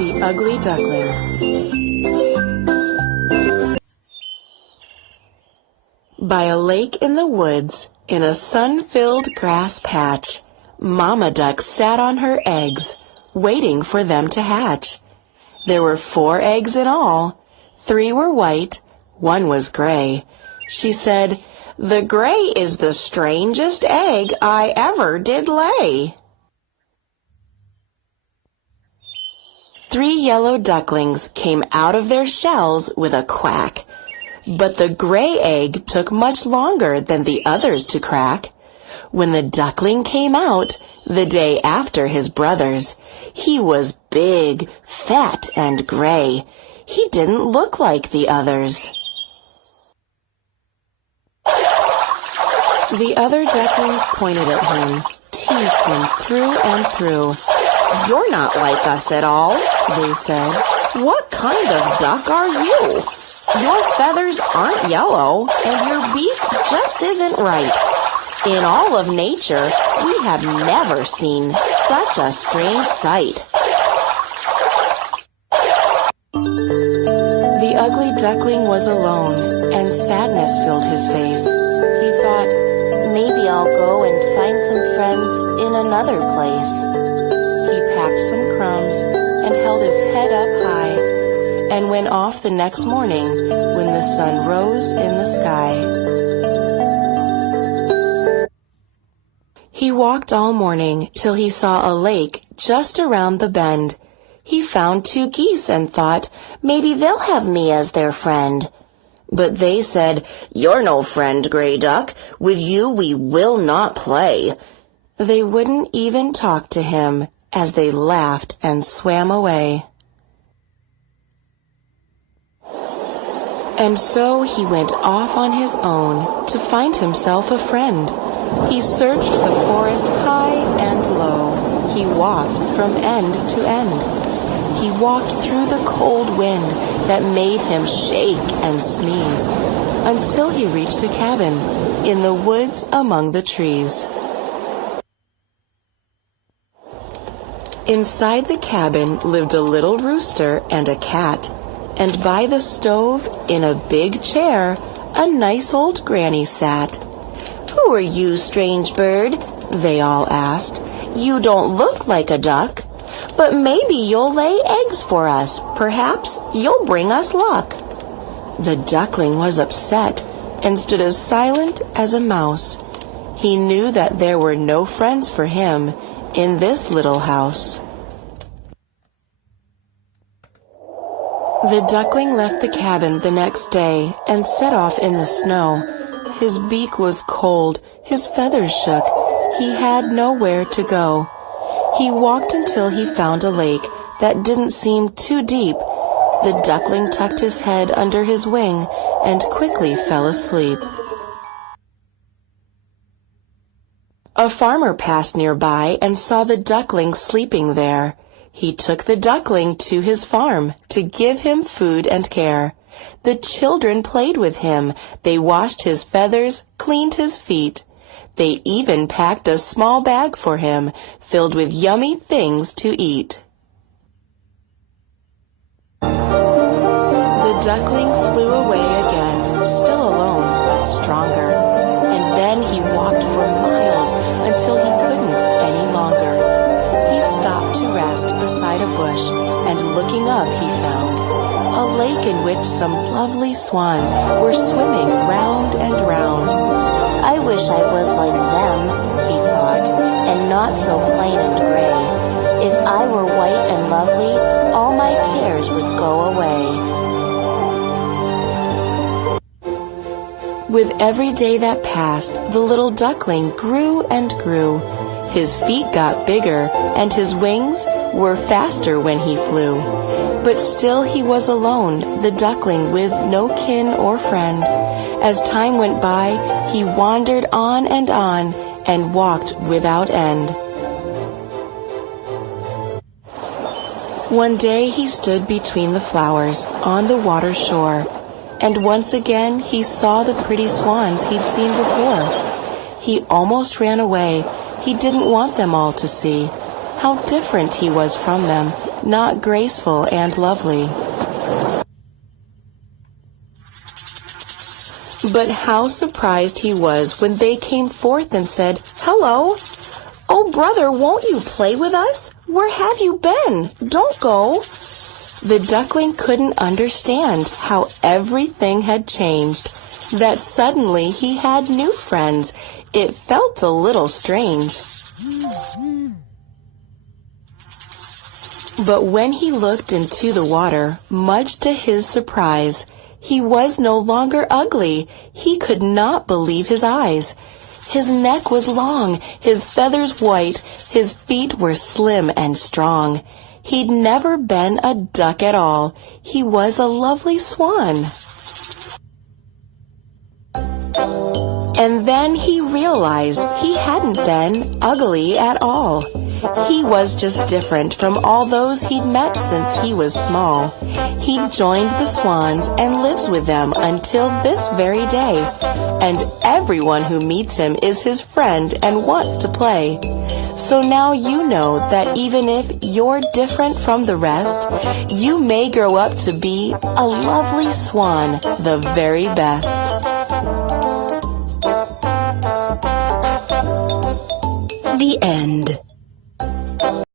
The Ugly Duckling. By a lake in the woods, in a sun-filled grass patch, Mama Duck sat on her eggs, waiting for them to hatch. There were 4 eggs in all. 3 were white, 1 was gray. She said, "The gray is the strangest egg I ever did lay." 3 yellow ducklings came out of their shells with a quack. But the gray egg took much longer than the others to crack. When the duckling came out, the day after his brothers, he was big, fat, and gray. He didn't look like the others. The other ducklings pointed at him, teased him through and through. "You're not like us at all," they said. "What kind of duck are you? Your feathers aren't yellow, and your beak just isn't right. In all of nature, we have never seen such a strange sight." The ugly duckling was alone, and sadness filled his face. He thought, "Maybe I'll go and find some friends in another place." He packed some crumbs and held his head up high, and went off the next morning when the sun rose in the sky. He walked all morning till he saw a lake just around the bend. He found 2 geese and thought, "Maybe they'll have me as their friend." But they said, "You're no friend, Gray Duck. With you we will not play." They wouldn't even talk to him as they laughed and swam away. And so he went off on his own to find himself a friend. He searched the forest high and low. He walked from end to end. He walked through the cold wind that made him shake and sneeze, until he reached a cabin in the woods among the trees. Inside the cabin lived a little rooster and a cat. And by the stove, in a big chair, a nice old granny sat. "Who are you, strange bird?" they all asked. "You don't look like a duck, but maybe you'll lay eggs for us. Perhaps you'll bring us luck." The duckling was upset and stood as silent as a mouse. He knew that there were no friends for him in this little house. The duckling left the cabin the next day and set off in the snow. His beak was cold, his feathers shook. He had nowhere to go. He walked until he found a lake that didn't seem too deep. The duckling tucked his head under his wing and quickly fell asleep. A farmer passed nearby and saw the duckling sleeping there. He took the duckling to his farm to give him food and care. The children played with him. They washed his feathers, cleaned his feet. They even packed a small bag for him, filled with yummy things to eat. The duckling flew away again, still alone but stronger. And then he walked for miles until he couldn't any longer. He stopped to rest beside a bush, and looking up he found a lake in which some lovely swans were swimming round and round. "I wish I was like them," he thought, "and not so plain and gray. If I were white and lovely, all my cares would go away." With every day that passed, the little duckling grew and grew. His feet got bigger, and his wings were faster when he flew. But still he was alone, the duckling with no kin or friend. As time went by, he wandered on and walked without end. One day he stood between the flowers on the water shore, and once again he saw the pretty swans he'd seen before. He almost ran away. He didn't want them all to see how different he was from them, not graceful and lovely. But how surprised he was when they came forth and said, "Hello! Oh, brother, won't you play with us? Where have you been? Don't go." The duckling couldn't understand how everything had changed, that suddenly he had new friends. It felt a little strange. But when he looked into the water, much to his surprise, he was no longer ugly. He could not believe his eyes. His neck was long, his feathers white, his feet were slim and strong. He'd never been a duck at all. He was a lovely swan. And then he realized he hadn't been ugly at all. He was just different from all those he'd met since he was small. He joined the swans and lives with them until this very day. And everyone who meets him is his friend and wants to play. So now you know that even if you're different from the rest, you may grow up to be a lovely swan, the very best. The end.